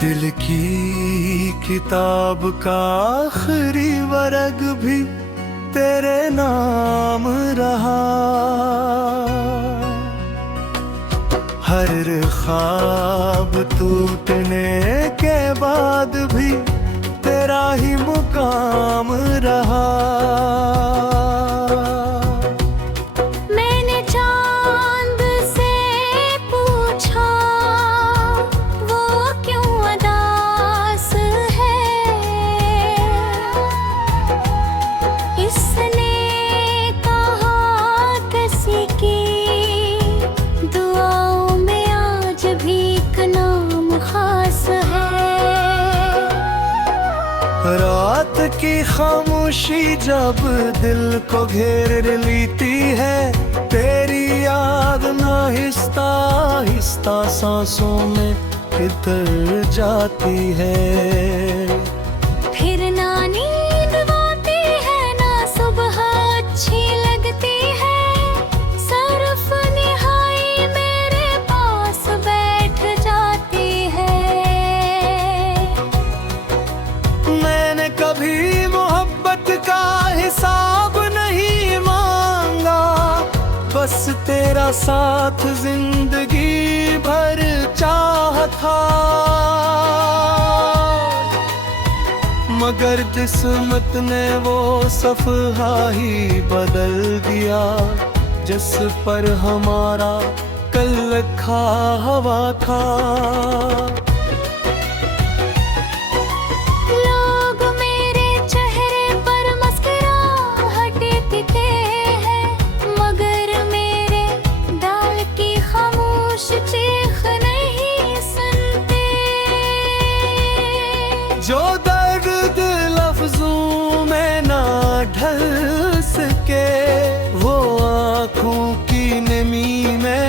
दिल की किताब का आखिरी वर्ग भी तेरे नाम रहा। हर ख्वाब टूटने के बाद भी तेरा ही मुकाम रहा। मैंने चांद से पूछा वो क्यों उदास है, इसने कहा किसी की दुआओं में आज भी एक नाम खास है। रात की खामोशी जब दिल को घेर लेती है, तेरी याद आहिस्ता आहिस्ता सांसों में किधर जाती है। फिर ना नींद आती है ना सुबह अच्छी लगती है, सिर्फ निहाई मेरे पास बैठ जाती है। मैंने कभी मोहब्बत का हिसाब नहीं मांगा, बस तेरा साथ जिंदगी भर चाहा था। मगर किस्मत ने वो सफ़हा ही बदल दिया, जिस पर हमारा कल लिखा हुआ था। लोग मेरे चेहरे पर मुस्कुराहट देते हैं, मगर मेरे दिल की खामोश चीख नहीं सुनते। जो दर्द लफ्जों में ना ढल सके, वो आँखों की नमी में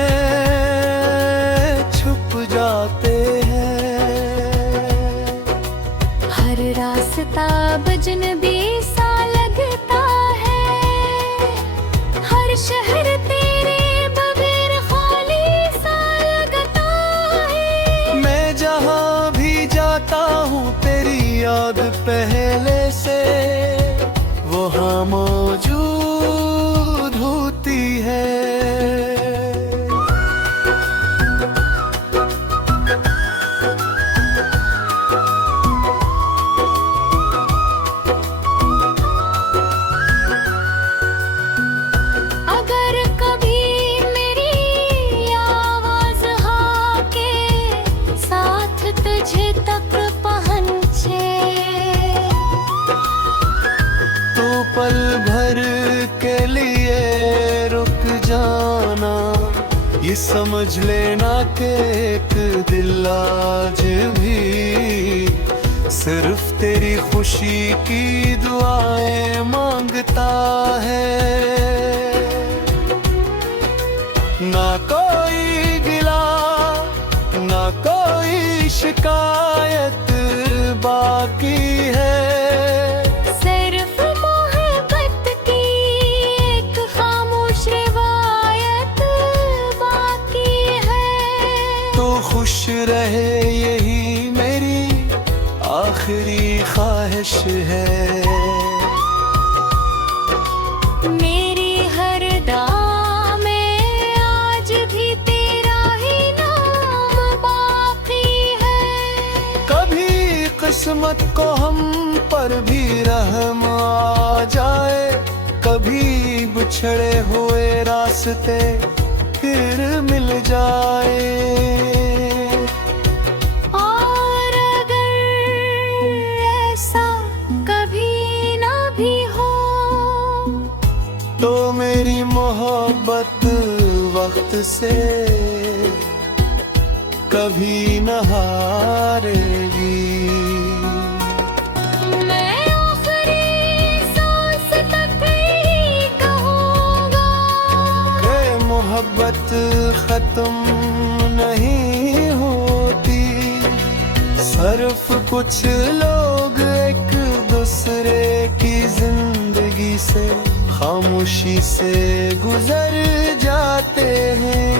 छुप जाते हैं। हर रास्ता अजनबी सा लगता है, हर शहर तेरे बगैर खाली सा लगता है। मैं जहाँ भी जाता हूँ तेरी याद पहले से वहाँ मौजूद होती है। अगर कभी मेरी आवाज हाँ के साथ तुझे तक पहुँचे, तो पल भर के लिए रुक जाना, ये समझ लेना कि एक दिल आज भी सिर्फ तेरी खुशी की दुआएं मांगता है। ना कोई गिला ना कोई शिकायत बाकी है, सिर्फ मोहब्बत की एक खामोश रिवायत बाकी है। तो खुश रहे यही मेरी आखिरी ख्वाहिश है। मेरी हर दुआ में आज भी तेरा ही नाम बाकी है। कभी किस्मत को हम पर भी रहम आ जाए, कभी बिछड़े हुए रास्ते फिर मिल जाए। और अगर ऐसा कभी ना भी हो, तो मेरी मोहब्बत वक्त से कभी न हारेगी। मैं आखिरी सांस तक ही कहूँगा कि मोहब्बत खत्म नहीं होती, सिर्फ कुछ लोग एक दूसरे की जिंदगी से खामोशी से गुजर जाते हैं।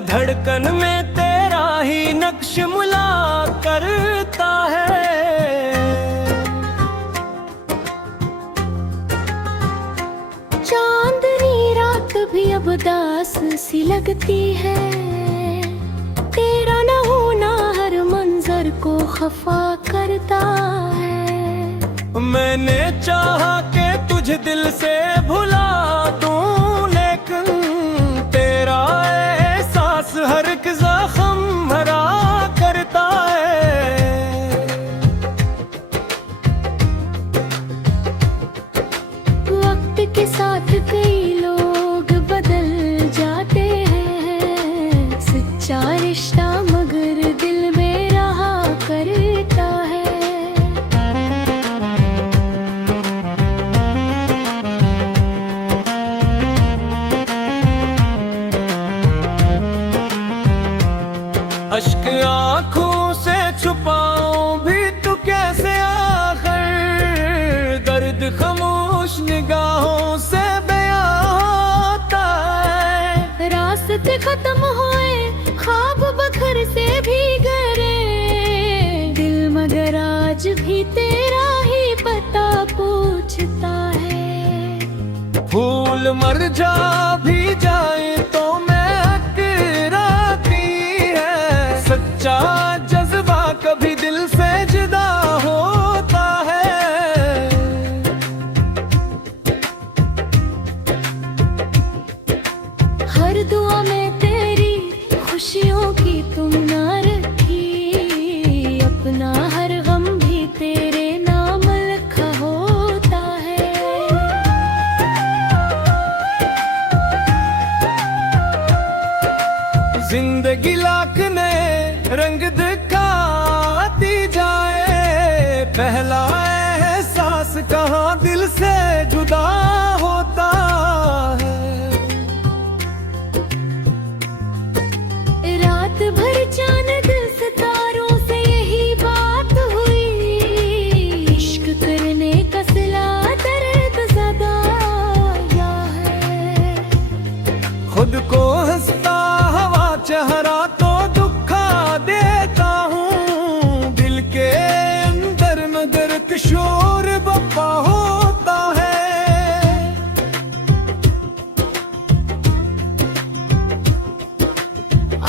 धड़कन में तेरा ही नक्श मुला करता है। चांदनी रात भी अब दास सी लगती है, तेरा न होना हर मंजर को खफा करता है। मैंने चाहा कि तुझे दिल से भुला दूं, लेकिन तेरा एहसास हर एक जख्म भरा करता है। वक्त के साथ कई लोग बदल जाते हैं, सच्चा रिश्ता मगर दिल में रहा करता है। अश्क आँखों से छुपाऊं भी तो कैसे, आखिर दर्द खामोश निगाहों से बयां होता है। रास्ते खत्म हुए, ख्वाब बखर से भी गरे, दिल मगर आज भी तेरा ही पता पूछता है। फूल मर जा भी जाए तो महक राती है, सच्चा जज्बा कभी दिल से जुदा होता है। हर दुआ में तेरी खुशियों की तुम ना रखी, अपना हर गम भी तेरे नाम लिखा होता है। जिंदगी लाख ने रंग दिखाती जाए, पहला एहसास कहाँ दिल से जुदा होता है। रात भर चांद सितारों से यही बात हुई, इश्क करने का सिला दर्द ज़दा या है। खुद को हंसता हवा चेहरा तो दुखा देता हूँ, दिल के अंदर मगर किशोर बप्पा होता है।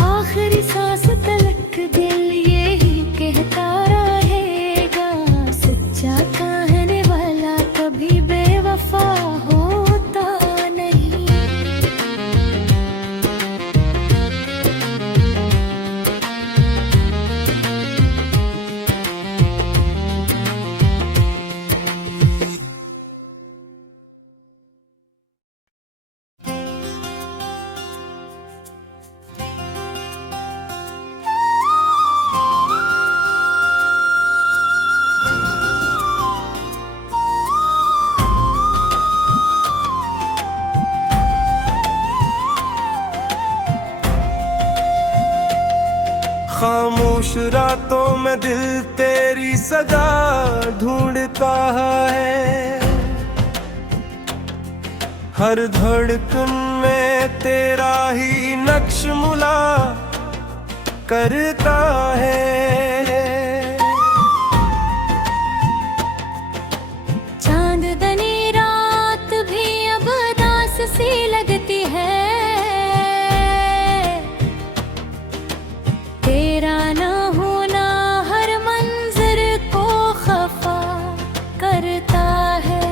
आखिरी सांस तलक दिल यही कहता रहेगा, सच्चा कहने वाला कभी बेवफा होता नहीं। खामोश रातों में दिल तेरी सदा ढूंढता है, हर धड़कन में तेरा ही नक्श मुला करता है। चांदनी रात भी अब दास सी लगती है, तेरा न होना हर मंजर को खफा करता है।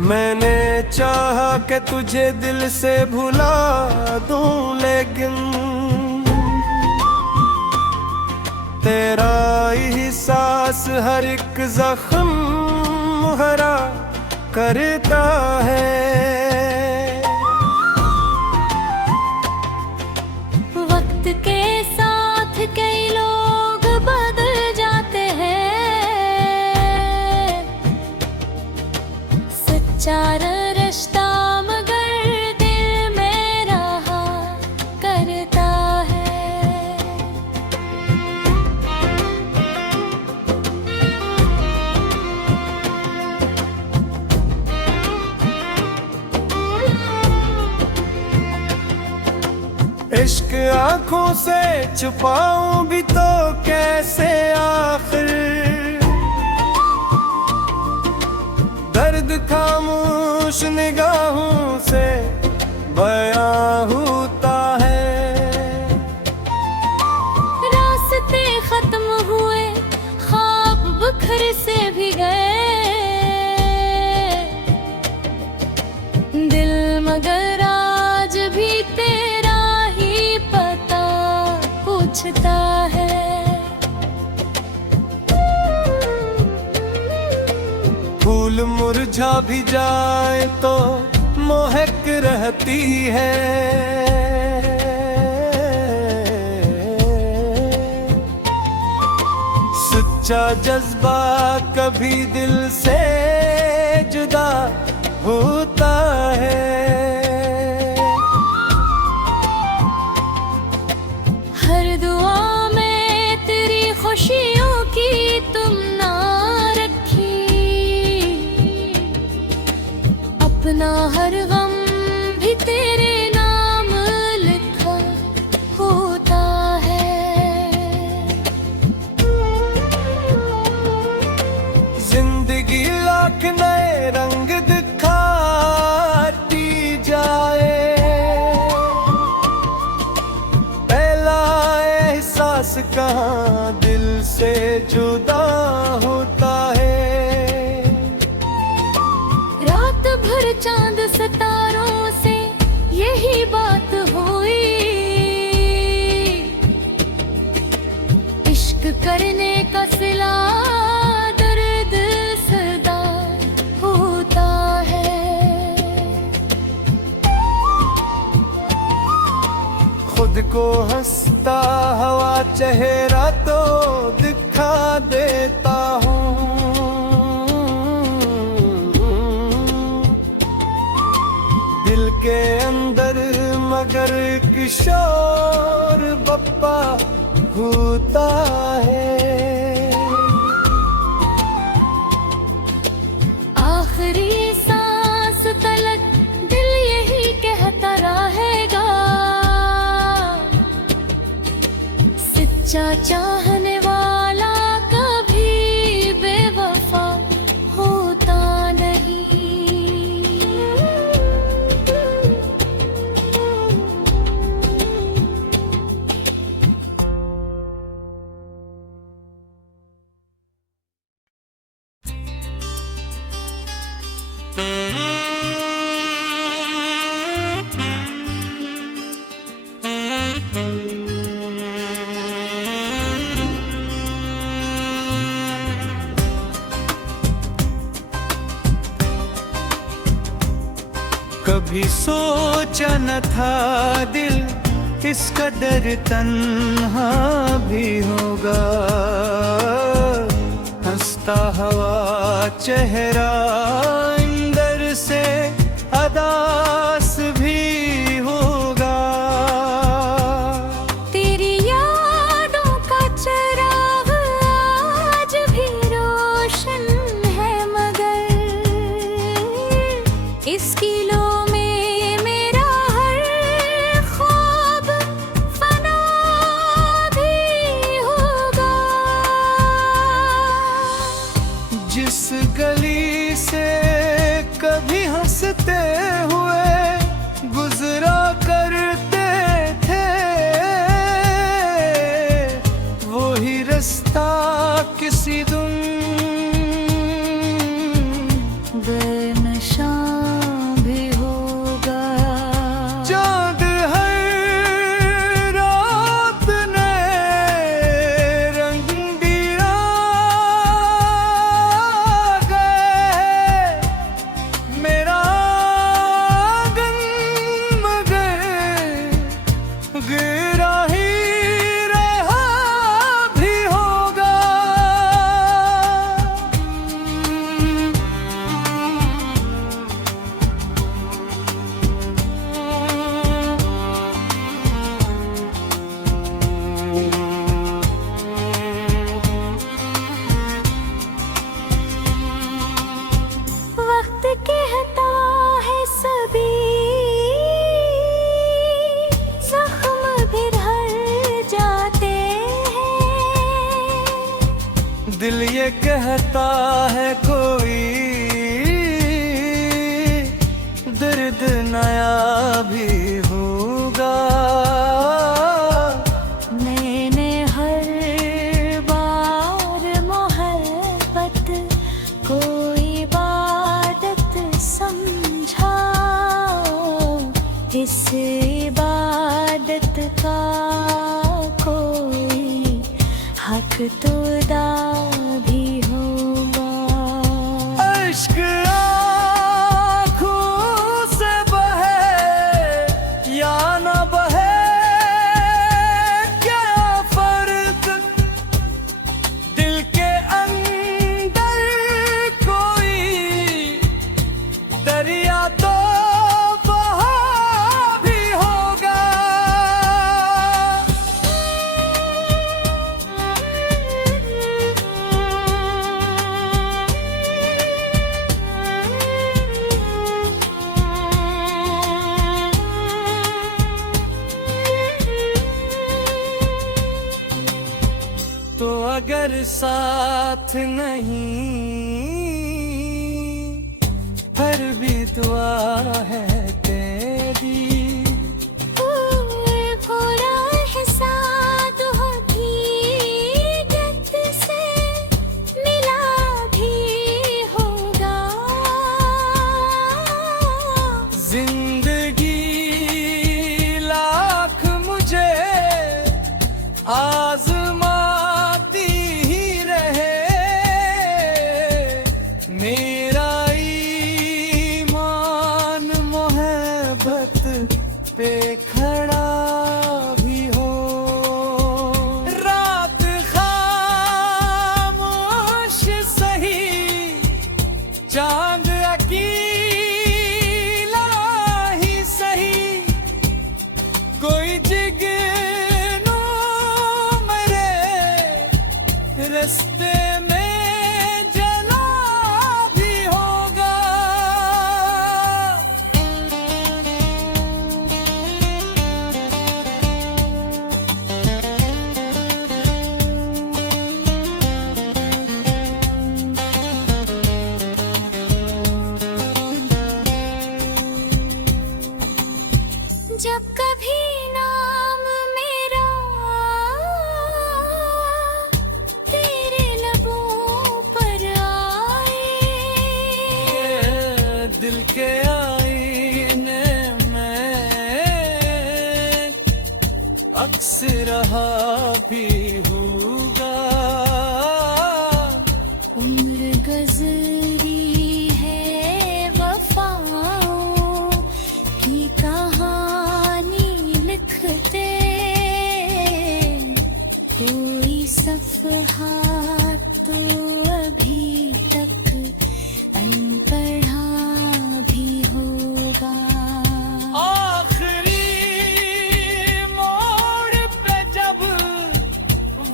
मैंने चाहा कि तुझे दिल से भुला दूं, लेकिन तेरा एहसास हर एक जख्म हरा करता है। वक्त के साथ कई लोग बदल जाते हैं, सच्चा रिश्ता मगर दिल में रहा करता है। इश्क आंखों से छुपाऊं भी तो कैसे आखिर, दर्द खामोश निगाहों से बयां होता है। रास्ते खत्म हुए, ख्वाब बिखर से भी गए, दिल मगर आज भी तेरा ही पता पूछता है। फूल मुरझा भी जाए तो महक रहती है, सच्चा जज्बा कभी दिल से जुदा होता है। हर दुआ में तेरी खुशियों की तुम ना रखी, अपना हर गम भी तेरे नाम लिखा होता है। जिंदगी लाख नए रंग दिखाती जाए, पहला एहसास कहाँ दिल से जुदा होता है। रात भर चांद सितारों से यही बात हुई, इश्क करने का सिला दर्द सदा होता है। खुद को हंसता हुआ चेहरा तो दिखा देता हूँ, दिल के अंदर मगर किशोर बप्पा होता है। आखिरी सांस तलक दिल यही कहता रहेगा, सच्चा चाहने वाला कभी बेवफा होता नहीं। कभी सोचा न था दिल इस कदर तन्हा भी होगा, हंसता हुआ चेहरा अंदर से अदास भी होगा। तेरी यादों का चिराग आज भी रोशन है, मगर इसकी लो में मेरा हर ख्वाब फना भी होगा। जिस गली से कभी हंसते हुए गुजरा करते थे, वही रास्ता किसी दिन बेनशा भी होगा। चाँद हर रात नए रंग दिया गए, मेरा आंगन मगर गिरा ही रहा भी होगा। दिल ये कहता है कोई दर्द नया भी होगा। मैंने हर बार मोहब्बत को इबादत समझा, इस इबादत का कोई हक तो अदा भी होगा। इश्क आँखों से बहे या न बहे क्या फर्क, दिल के अंदर कोई दरिया तो बहा भी होगा। तो अगर साथ नहीं फिर भी दुआ है तेरी। थोड़ा एहसास हकीकत से मिला भी होगा। जिंदगी लाख मुझे आजमाती ही रहे, मेरा ईमान मोहब्बत पे खड़ा भी हो। रात खामोश सही चांद अकेला ही सही, कोई जिगनू मेरे रस्ते में जला भी होगा। जब कभी नाम मेरा तेरे लबों पर आए, दिल के आईने में अक्स रहा भी होगा। उम्र गुज़री है वफ़ाओं की कहानी लिखते, कोई सफ़हा तो अभी तक अनपढ़ा भी होगा। आखिरी मोड़ पे जब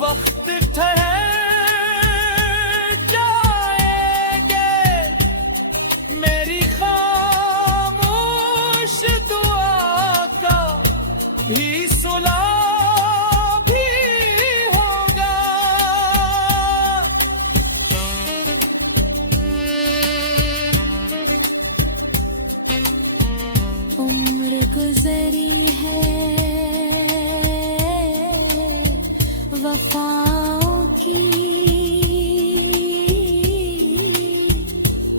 वक्त ठहर जाएंगे, मेरी खामोश दुआ का भी सुला भी होगा। उम्र गुज़री है वफ़ाओं की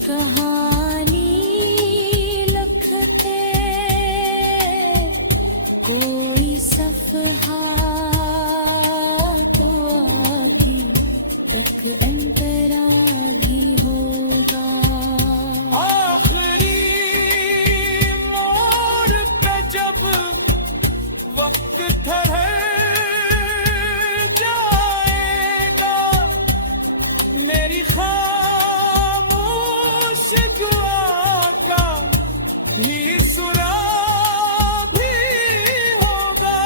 कहानी लिखते, कोई सफ़हा तो अभी तक अंतरा भी होगा। आखिरी मोड़ पे जब वक्त ठहर जाएगा, मेरी खामोश दुआ का भी सुरा भी होगा।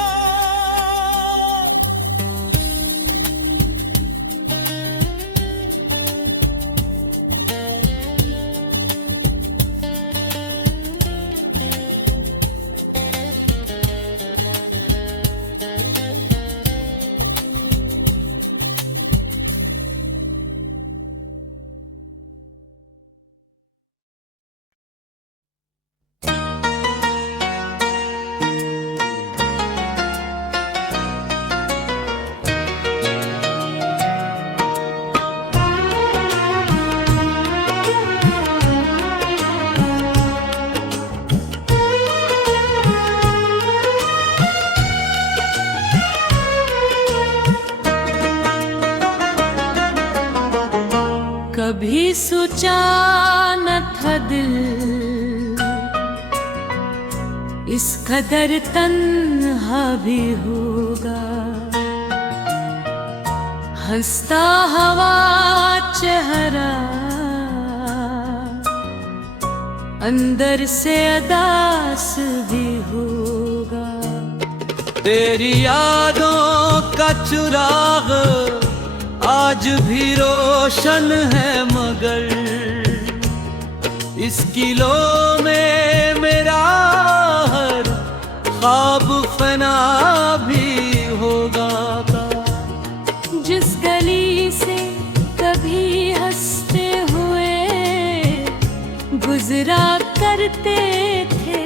कभी सोचा न था दिल इस कदर तन्हा भी होगा। हंसता हवा चेहरा अंदर से अदास भी होगा। तेरी यादों का चिराग आज भी रोशन है, मगर इस किलो में मेरा हर ख्वाब फना भी होगा। जिस गली से कभी हंसते हुए गुजरा करते थे,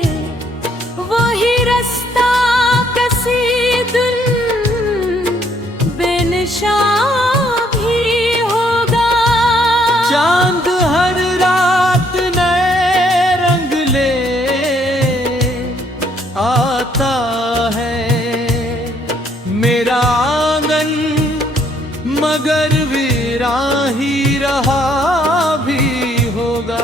वही रास्ता कसीदुल बेनिशान भी होगा। चांद हर रात नए रंग ले आता है, मेरा आंगन मगर वीरान ही रहा भी होगा।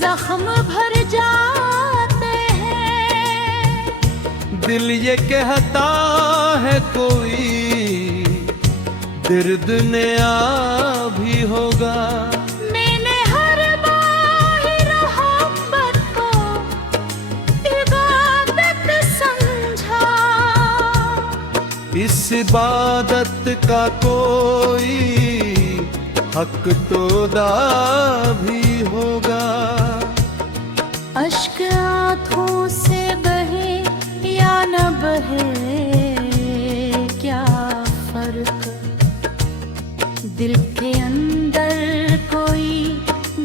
जख्म भर जाते हैं, दिल ये कहता है कोई दर्द नया भी होगा। मैंने हर बार मोहब्बत को इबादत समझा, इस इबादत का कोई हक तो अदा भी होगा। अश्क आँखों से बहे या न बहे क्या फर्क, दिल के अंदर कोई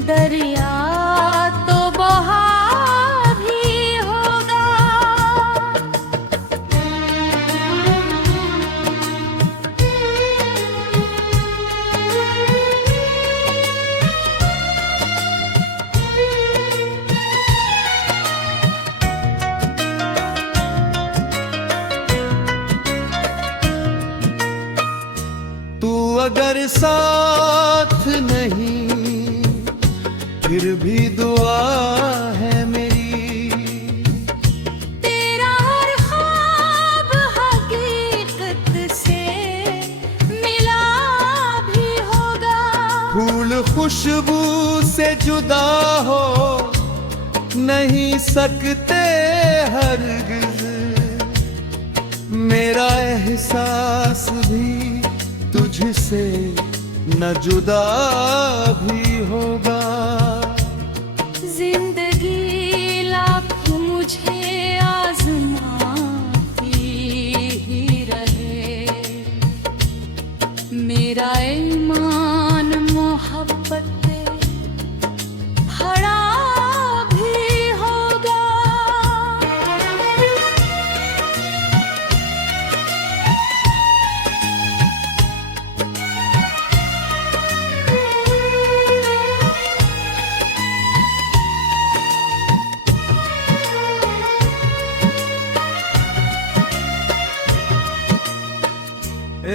दरिया तो बहा भी होगा। अगर साथ नहीं फिर भी दुआ है मेरी, तेरा हर ख्वाब हकीकत से मिला भी होगा। फूल खुशबू से जुदा हो नहीं सकते हरगिज़, मेरा एहसास भी तुझसे न जुदा भी होगा। जिंदगी लाख मुझे आज़माती ही रहे, मेरा ईमान मोहब्बत खड़ा भी होगा।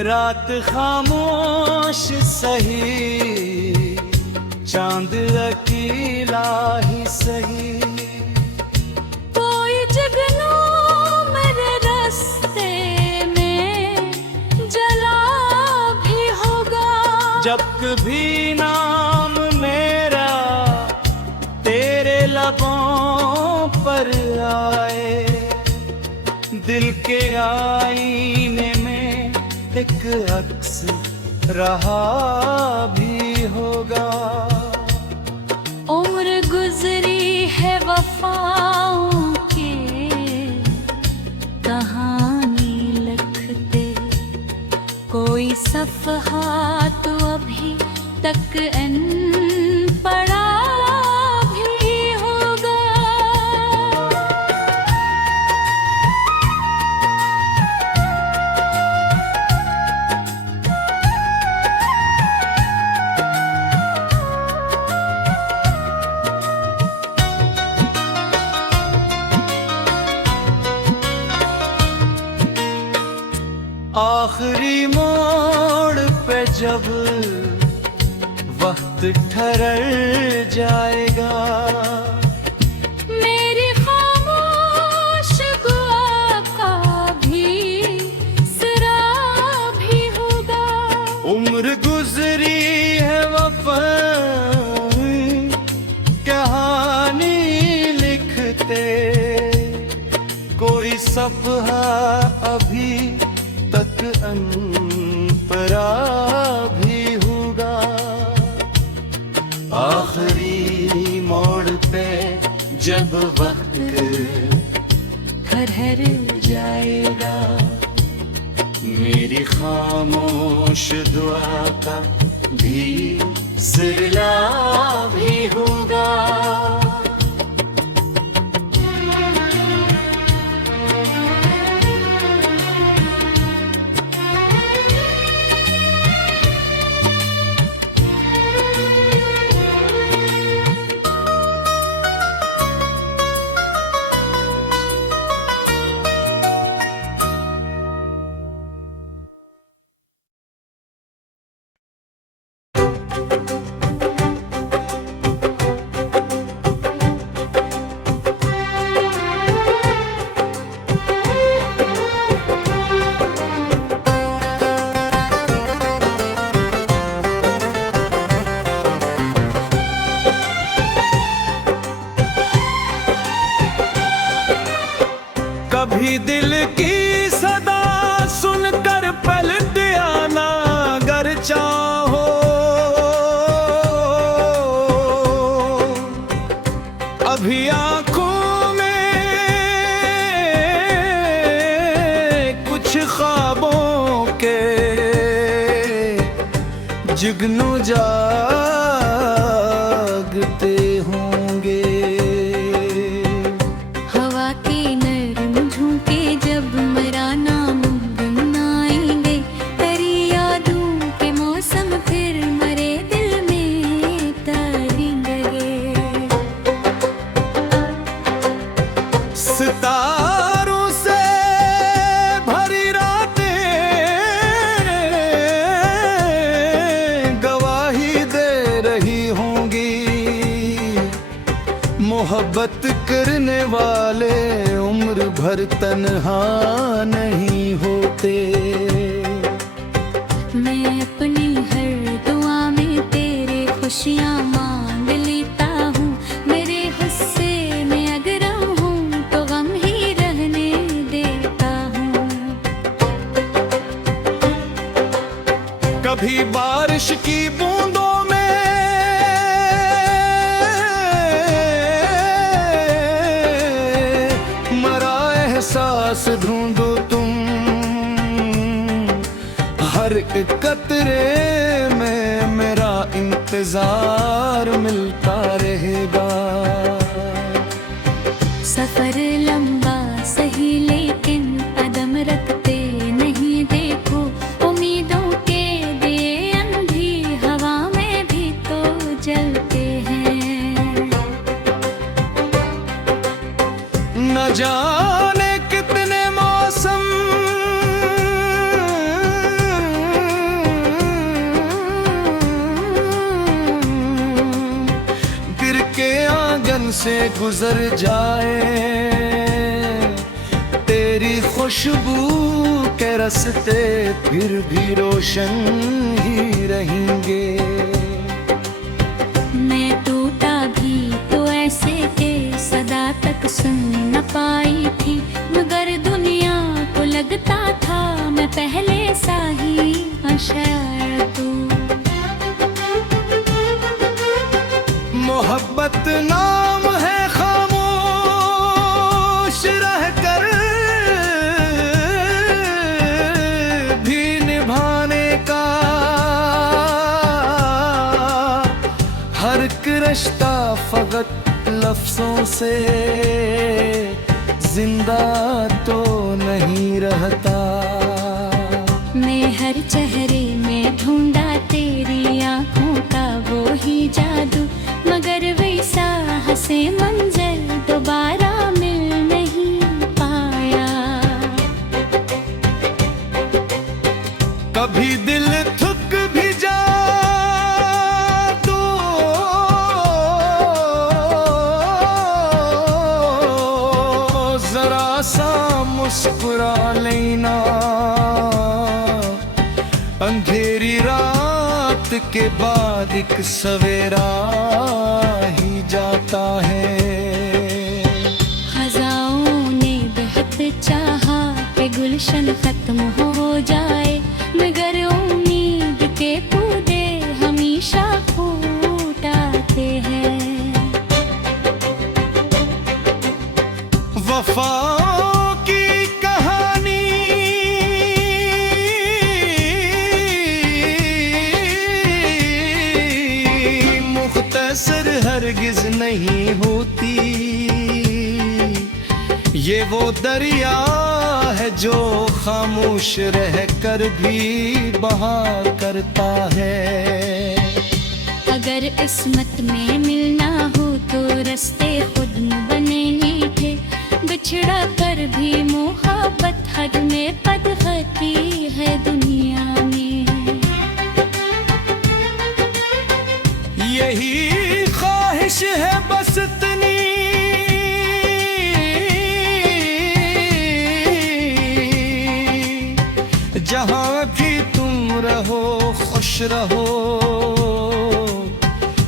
रात खामोश सही, चांद अकेला ही सही, कोई जुगनू मेरे रास्ते में जला भी होगा। जब कभी नाम मेरा तेरे लबों पर आए, दिल के आईने में एक अक्स रहा भी होगा। उम्र गुजरी है वफाओं के कहानी लिखते, कोई सफ़हा तो अभी तक पड़ा भी होगा। आखिरी मोड़ पे जब वक्त ठहर जाएगा, मेरी खामोश दुआ का भी सिरा भी होगा। उम्र गुजरी है वफा कहानी लिखते, कोई सफहा अभी तक अनपरा भी होगा। आखिरी मोड़ पे जब वक्त ठहर जाएगा, मेरी खामोश दुआ का भी सिला भी होगा। कभी दिल की सदा सुनकर पलट आना, अगर चाहो अभी आंखों में कुछ ख्वाबों के जुगनू जागते होंगे। हवा के नरम झोंके जब मेरा नाम गुनगुनाएंगे, तेरी यादों के मौसम फिर मरे दिल में तरेंगे। सितारों से भरी रातें गवाही दे रही होंगी, मोहब्बत करने वाले उम्र भर तन्हा नहीं होते। मैं अपनी हर दुआ में तेरे खुशियाँ मांग लेता हूँ, मेरे गुस्से में अगर हूँ तो गम ही रहने देता हूँ। कभी बारिश की बूंदों में मरा एहसास ढूंढो तुम, हर एक कतरे में मेरा इंतजार मिलता रहेगा। सफर लंबा सही लेकिन कदम रखते नहीं, देखो उम्मीदों के दिए अंधी हवा में भी तो जलते हैं। न जाने कितने मौसम गिर के आंगन से गुजर जाए, तेरी खुशबू के रास्ते फिर भी रोशन ही रहेंगे। मैं टूटा भी तो ऐसे के सदा तक सुन न पाई थी, मगर दुनिया को लगता था मैं पहले सा ही शायर तू। मोहब्बत नाम है खामोश रहकर भी निभाने का, हर एक रिश्ता फकत लफ्जों से जिंदा तो नहीं रहता। मैं हर चेहरे में ढूंढा तेरी आंखों का वो ही जादू, मगर वैसा हंसे मंजर दोबारा मिल नहीं पाया। सा मुस्कुरा लेना, अंधेरी रात के बाद एक सवेरा ही जाता है। खजाओं ने बेहद चाहा कि गुलशन खत्म हो जाए, मगर उम्मीद के पौधे हमेशा फूट आते हैं। वफाओं की कहानी मुख्तसर हरगिज नहीं होती, ये वो दरिया है जो खामोश रहकर भी बहा करता है। अगर किस्मत में मिलना हो तो रास्ते खुद न बने मीठे, बिछड़ा कर भी मोहब्बत हद में पद होती है दुनिया में। यही ख्वाहिश है बस इतनी, जहाँ भी तुम रहो खुश रहो,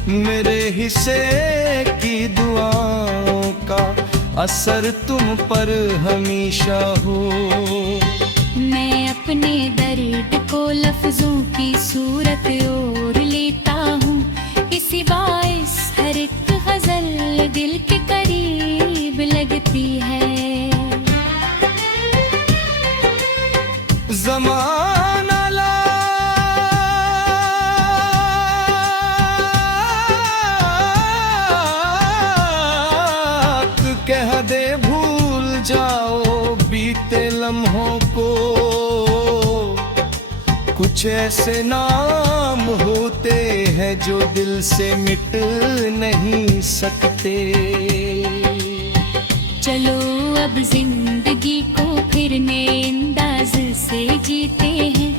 मेरे हिस्से की दुआओं का असर तुम पर हमेशा हो। मैं अपने दर्द को लफ्जों की सूरत और लेता हूँ, इसी बाइस हर एक गजल दिल के करीब लगती है। ज़माना कह दे भूल जाओ बीते लम्हों को, कुछ ऐसे नाम होते हैं जो दिल से मिट नहीं सकते। चलो अब जिंदगी को फिर नए अंदाज से जीते हैं,